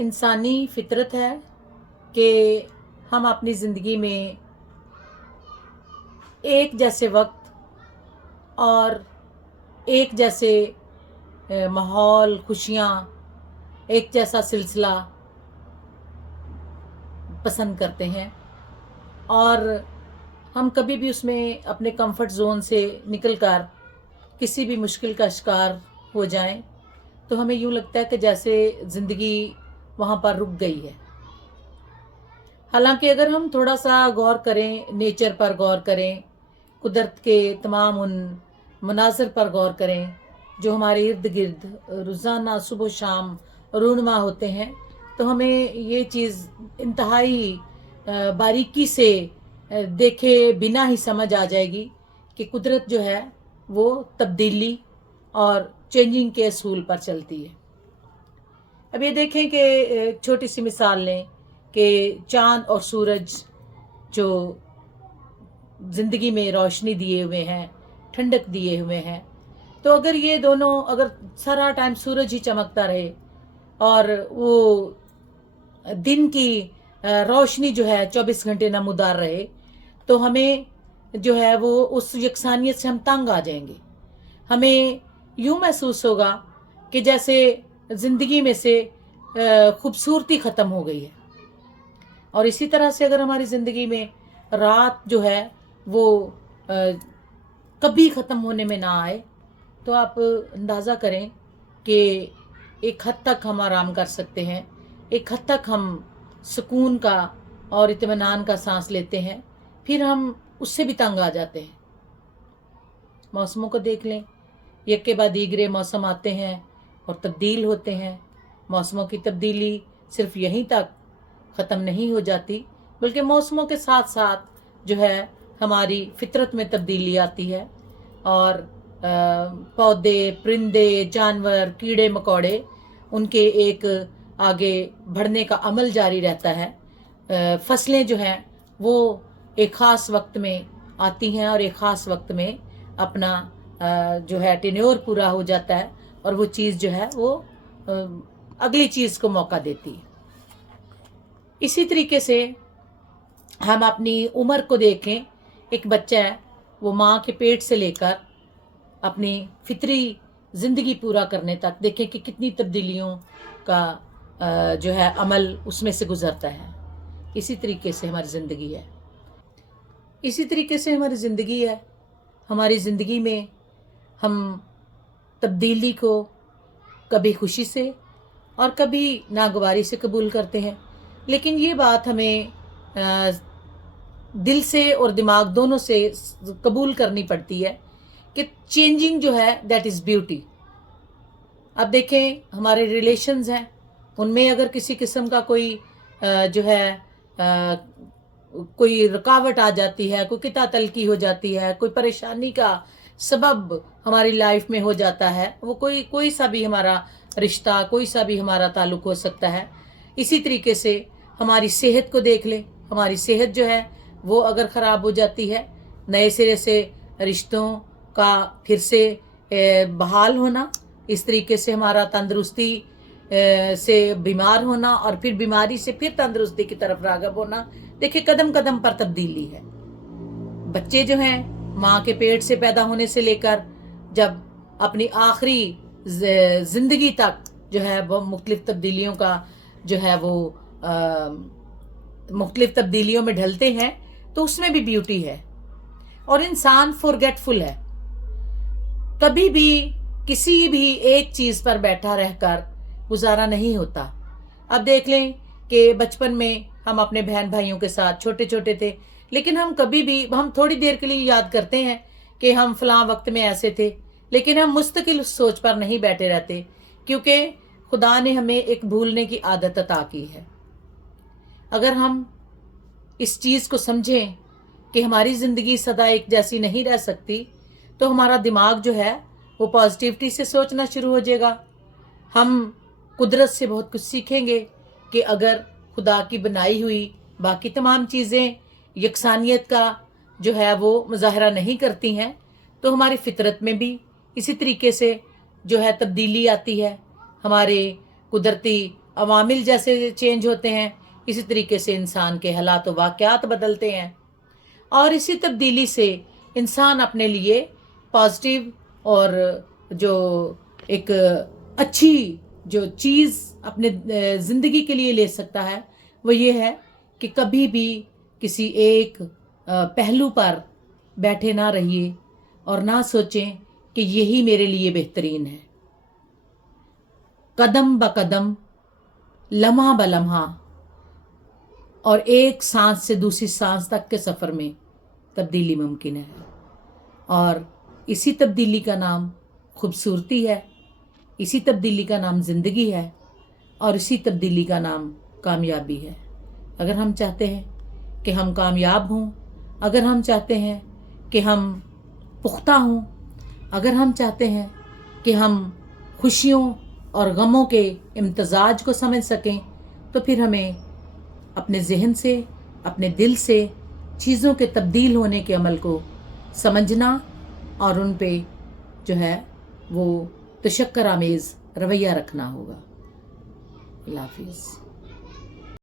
इंसानी फितरत है कि हम अपनी ज़िंदगी में एक जैसे वक्त और एक जैसे माहौल, खुशियाँ, एक जैसा सिलसिला पसंद करते हैं। और हम कभी भी उसमें अपने कंफर्ट ज़ोन से निकलकर किसी भी मुश्किल का शिकार हो जाएं तो हमें यूँ लगता है कि जैसे ज़िंदगी वहाँ पर रुक गई है। हालांकि अगर हम थोड़ा सा गौर करें, नेचर पर गौर करें, कुदरत के तमाम उन मनाज़र पर गौर करें जो हमारे इर्द गिर्द रोज़ाना सुबह शाम रूनुमा होते हैं, तो हमें ये चीज़ इंतहाई बारीकी से देखे बिना ही समझ आ जाएगी कि कुदरत जो है वो तब्दीली और चेंजिंग के असूल पर चलती है। अब ये देखें कि एक छोटी सी मिसाल लें कि चाँद और सूरज जो ज़िंदगी में रोशनी दिए हुए हैं, ठंडक दिए हुए हैं, तो अगर ये दोनों अगर सारा टाइम सूरज ही चमकता रहे और वो दिन की रोशनी जो है 24 घंटे नमूदार रहे, तो हमें जो है वो उस यकसानियत से हम तंग आ जाएंगे। हमें यूँ महसूस होगा कि जैसे ज़िंदगी में से खूबसूरती ख़त्म हो गई है। और इसी तरह से अगर हमारी ज़िंदगी में रात जो है वो कभी ख़त्म होने में ना आए, तो आप अंदाज़ा करें कि एक हद तक हम आराम कर सकते हैं, एक हद तक हम सुकून का और इत्मीनान का सांस लेते हैं, फिर हम उससे भी तंग आ जाते हैं। मौसमों को देख लें, एक के बाद दीगरे मौसम आते हैं और तब्दील होते हैं। मौसमों की तब्दीली सिर्फ यहीं तक ख़त्म नहीं हो जाती, बल्कि मौसमों के साथ साथ जो है हमारी फितरत में तब्दीली आती है और पौधे, परिंदे, जानवर, कीड़े मकोड़े, उनके एक आगे बढ़ने का अमल जारी रहता है। फसलें जो हैं वो एक ख़ास वक्त में आती हैं और एक ख़ास वक्त में अपना जो है टेन्योर पूरा हो जाता है और वो चीज़ जो है वो अगली चीज़ को मौका देती है। इसी तरीके से हम अपनी उम्र को देखें, एक बच्चा है वो माँ के पेट से लेकर अपनी फितरी ज़िंदगी पूरा करने तक देखें कि कितनी तब्दीलियों का जो है अमल उसमें से गुज़रता है। इसी तरीके से हमारी ज़िंदगी है, इसी तरीके से हमारी ज़िंदगी है। हमारी ज़िंदगी में हम तब्दीली को कभी खुशी से और कभी नागवारी से कबूल करते हैं, लेकिन ये बात हमें दिल से और दिमाग दोनों से कबूल करनी पड़ती है कि चेंजिंग जो है दैट इज़ ब्यूटी। अब देखें हमारे रिलेशंस हैं, उनमें अगर किसी किस्म का कोई जो है कोई रुकावट आ जाती है, कोई किता तलकी हो जाती है, कोई परेशानी का सबब हमारी लाइफ में हो जाता है, वो कोई सा भी हमारा रिश्ता, कोई सा भी हमारा ताल्लुक़ हो सकता है। इसी तरीके से हमारी सेहत को देख लें, हमारी सेहत जो है वो अगर ख़राब हो जाती है, नए सिरे से रिश्तों का फिर से बहाल होना, इस तरीके से हमारा तंदरुस्ती से बीमार होना और फिर बीमारी से फिर तंदरुस्ती की तरफ राग़ब होना, देखिए कदम कदम पर तब्दीली है। बच्चे जो हैं माँ के पेट से पैदा होने से लेकर जब अपनी आखिरी ज़िंदगी तक जो है वो मुख्तलिफ़ तब्दीलियों का जो है वो मुख्तलिफ़ तब्दीलियों में ढलते हैं, तो उसमें भी ब्यूटी है। और इंसान फॉरगेटफुल है, कभी भी किसी भी एक चीज़ पर बैठा रहकर गुजारा नहीं होता। अब देख लें कि बचपन में हम अपने बहन भाइयों के साथ छोटे छोटे थे, लेकिन हम कभी भी हम थोड़ी देर के लिए याद करते हैं कि हम फ़लाँ वक्त में ऐसे थे, लेकिन हम मुस्तकिल उस सोच पर नहीं बैठे रहते, क्योंकि खुदा ने हमें एक भूलने की आदत अता की है। अगर हम इस चीज़ को समझें कि हमारी ज़िंदगी सदा एक जैसी नहीं रह सकती, तो हमारा दिमाग जो है वो पॉजिटिविटी से सोचना शुरू हो जाएगा। हम कुदरत से बहुत कुछ सीखेंगे कि अगर खुदा की बनाई हुई बाकी तमाम चीज़ें यकसानियत का जो है वो मुज़ाहरा नहीं करती हैं, तो हमारी फितरत में भी इसी तरीके से जो है तब्दीली आती है। हमारे कुदरती अवामिल जैसे चेंज होते हैं, इसी तरीके से इंसान के हालात व वाक़यात बदलते हैं, और इसी तब्दीली से इंसान अपने लिए पॉजिटिव और जो एक अच्छी जो चीज़ अपने ज़िंदगी के लिए ले सकता है वो ये है कि कभी भी किसी एक पहलू पर बैठे ना रहिए और ना सोचें कि यही मेरे लिए बेहतरीन है। कदम ब कदम, लम्हा ब लम्हा और एक सांस से दूसरी सांस तक के सफ़र में तब्दीली मुमकिन है, और इसी तब्दीली का नाम खूबसूरती है, इसी तब्दीली का नाम ज़िंदगी है, और इसी तब्दीली का नाम कामयाबी है। अगर हम चाहते हैं कि हम कामयाब हों, अगर हम चाहते हैं कि हम पुख्ता हों, अगर हम चाहते हैं कि हम खुशियों और गमों के इम्तजाज को समझ सकें, तो फिर हमें अपने ज़हन से, अपने दिल से चीज़ों के तब्दील होने के अमल को समझना और उन पे जो है वो तशक्कुर आमेज़ रवैया रखना होगा। अल्लाह हाफ़िज़।